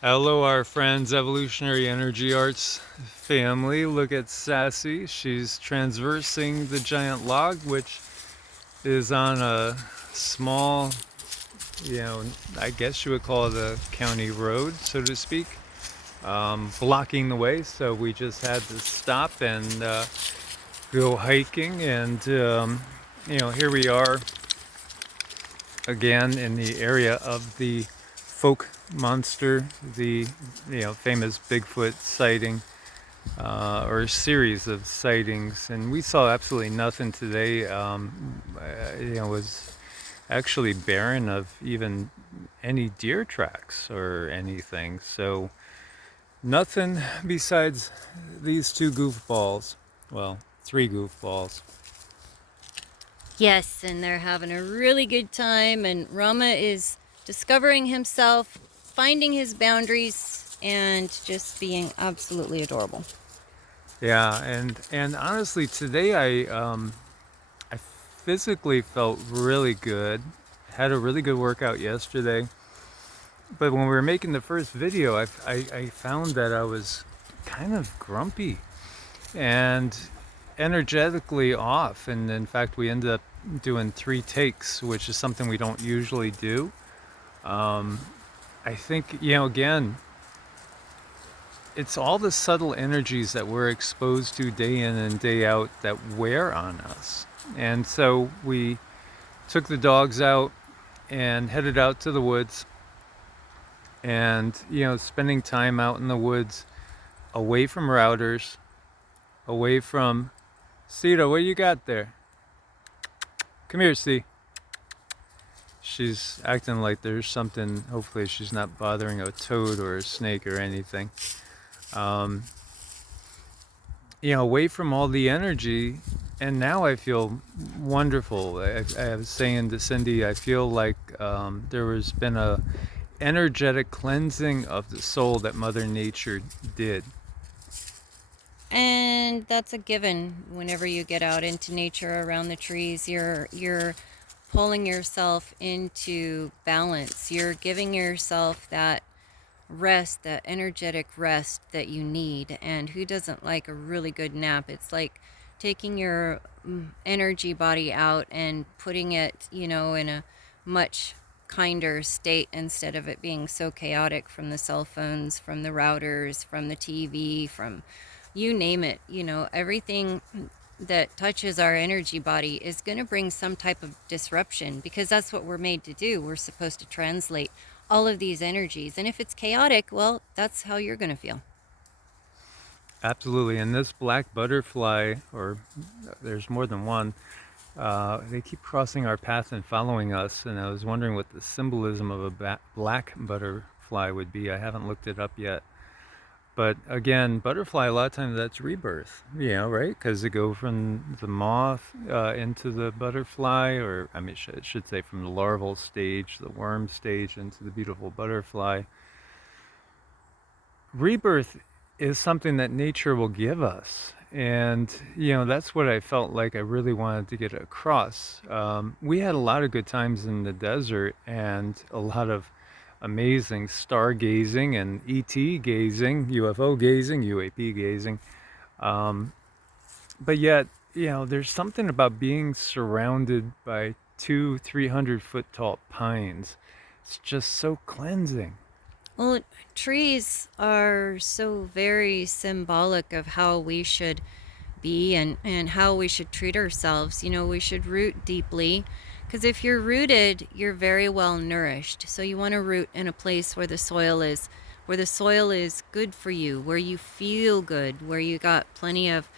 Hello, our friends, Evolutionary Energy Arts family. Look at Sassy. She's transversing the giant log, which is on a small, you know, I guess you would call it a county road, so to speak, blocking the way. So we just had to stop and go hiking. And, here we are again in the area of the folk monster, the famous Bigfoot sighting, or a series of sightings, and we saw absolutely nothing today. It was actually barren of even any deer tracks or anything. So nothing besides these two goofballs. Well, three goofballs. Yes, and they're having a really good time, and Rama is discovering himself, finding his boundaries, and just being absolutely adorable. Yeah, and honestly, today I physically felt really good. Had a really good workout yesterday, but when we were making the first video, I found that I was kind of grumpy and energetically off. And in fact, we ended up doing 3 takes, which is something we don't usually do. Um, I think, again, it's all the subtle energies that we're exposed to day in and day out that wear on us. And so we took the dogs out and headed out to the woods, and spending time out in the woods, away from routers, away from Sita. What you got there? Come here, see. She's acting like there's something. Hopefully she's not bothering a toad or a snake or anything. um, away from all the energy. And now I feel wonderful. I was saying to Cindy, I feel like there has been a energetic cleansing of the soul that Mother Nature did. And that's a given. Whenever you get out into nature around the trees, you're pulling yourself into balance. You're giving yourself that rest, that energetic rest that you need. And who doesn't like a really good nap? It's like taking your energy body out and putting it, in a much kinder state instead of it being so chaotic from the cell phones, from the routers, from the TV, from you name it. Everything that touches our energy body is going to bring some type of disruption, because that's what we're made to do. We're supposed to translate all of these energies. And if it's chaotic, well, that's how you're going to feel. Absolutely. And this black butterfly, or there's more than one, they keep crossing our path and following us. And I was wondering what the symbolism of a black butterfly would be. I haven't looked it up yet. But again, butterfly, a lot of times that's rebirth, right? Because they go from the moth into the butterfly, or I mean, it should say from the larval stage, the worm stage, into the beautiful butterfly. Rebirth is something that nature will give us. And, that's what I felt like I really wanted to get across. We had a lot of good times in the desert and a lot of amazing stargazing and ET gazing, UFO gazing, UAP gazing. Um, but yet, there's something about being surrounded by 300 foot tall pines. It's just so cleansing. Well, trees are so very symbolic of how we should be, and how we should treat ourselves. We should root deeply, because if you're rooted, you're very well nourished. So you want to root in a place where the soil is good for you, where you feel good, where you got plenty of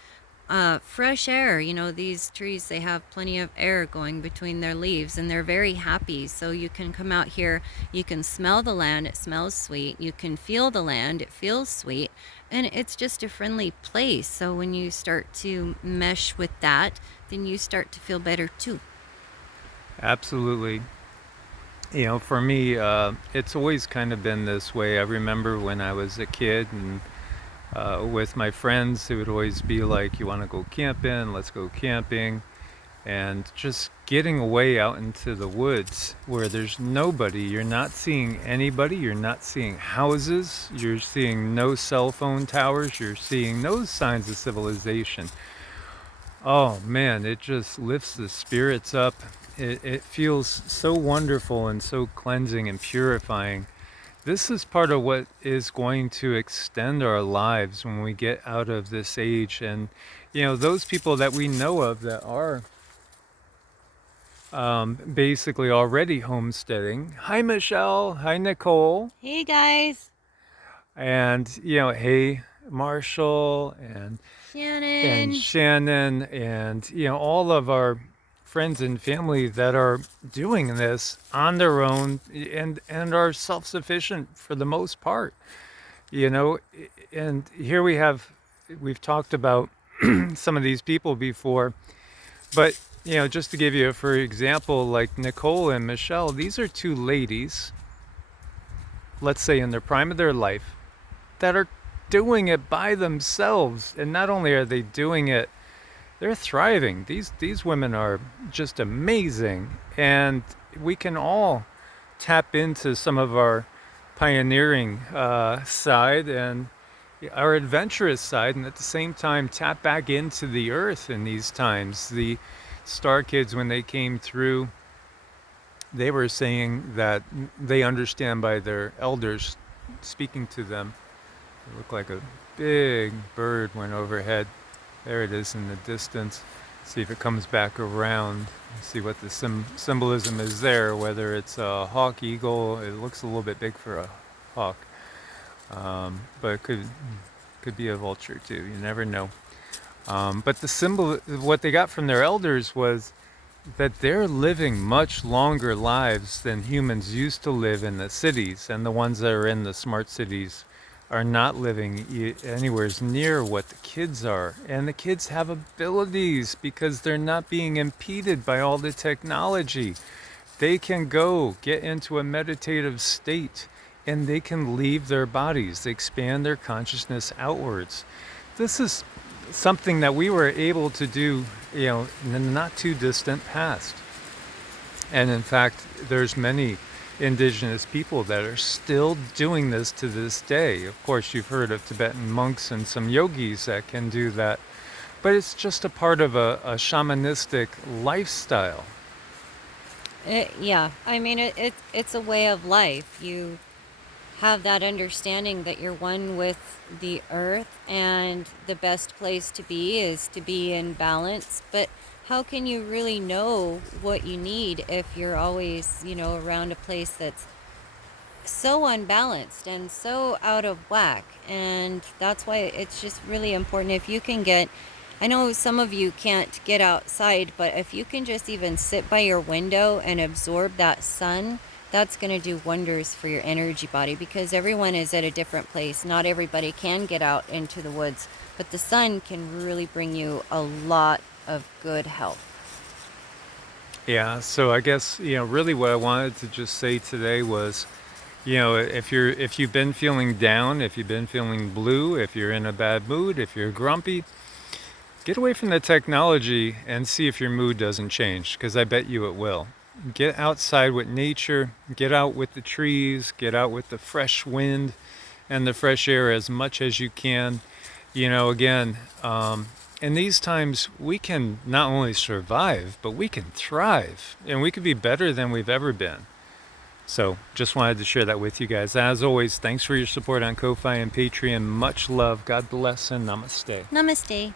fresh air. These trees, they have plenty of air going between their leaves, and they're very happy. So you can come out here, you can smell the land, it smells sweet. You can feel the land, it feels sweet. And it's just a friendly place. So when you start to mesh with that, then you start to feel better too. Absolutely. For me, it's always kind of been this way. I remember when I was a kid and with my friends, it would always be like, you want to go camping? Let's go camping. and just getting away out into the woods where there's nobody. You're not seeing anybody, you're not seeing houses, you're seeing no cell phone towers, you're seeing no signs of civilization. Oh man, it just lifts the spirits up. It feels so wonderful and so cleansing and purifying. This is part of what is going to extend our lives when we get out of this age. And, those people that we know of that are basically already homesteading. Hi, Michelle. Hi, Nicole. Hey guys. And, hey, Marshall and Shannon. Shannon and, all of our friends and family that are doing this on their own and are self-sufficient for the most part. And here we've talked about some of these people before, but just to give you for example, like Nicole and Michelle, these are two ladies, let's say in their prime of their life, that are doing it by themselves. And not only are they doing it, they're thriving. These women are just amazing, and we can all tap into some of our pioneering side and our adventurous side, and at the same time tap back into the earth in these times. The Star Kids, when they came through, they were saying that they understand by their elders speaking to them. It looked like a big bird went overhead. There it is in the distance. See if it comes back around. See what the symbolism is there, whether it's a hawk, eagle. It looks a little bit big for a hawk, but it could be a vulture too. You never know. But the symbol, what they got from their elders was that they're living much longer lives than humans used to live in the cities, and the ones that are in the smart cities are not living anywhere near what the kids are. And the kids have abilities because they're not being impeded by all the technology. They can go get into a meditative state and they can leave their bodies. They expand their consciousness outwards. This is something that we were able to do, in the not too distant past. And in fact, there's many indigenous people that are still doing this to this day. Of course, you've heard of Tibetan monks and some yogis that can do that, but it's just a part of a shamanistic lifestyle. Yeah, I mean it's a way of life. You have that understanding that you're one with the earth, and the best place to be is to be in balance. But how can you really know what you need if you're always, around a place that's so unbalanced and so out of whack? And that's why it's just really important if you can get, I know some of you can't get outside, but if you can just even sit by your window and absorb that sun, that's going to do wonders for your energy body, because everyone is at a different place. Not everybody can get out into the woods, but the sun can really bring you a lot of good health. Yeah, so I guess, really what I wanted to just say today was, if you've been feeling down, if you've been feeling blue, if you're in a bad mood, if you're grumpy, get away from the technology and see if your mood doesn't change, because I bet you it will. Get outside with nature, get out with the trees, get out with the fresh wind and the fresh air as much as you can. Again, in these times, we can not only survive, but we can thrive, and we could be better than we've ever been. So just wanted to share that with you guys. As always, thanks for your support on Ko-Fi and Patreon. Much love. God bless and namaste. Namaste.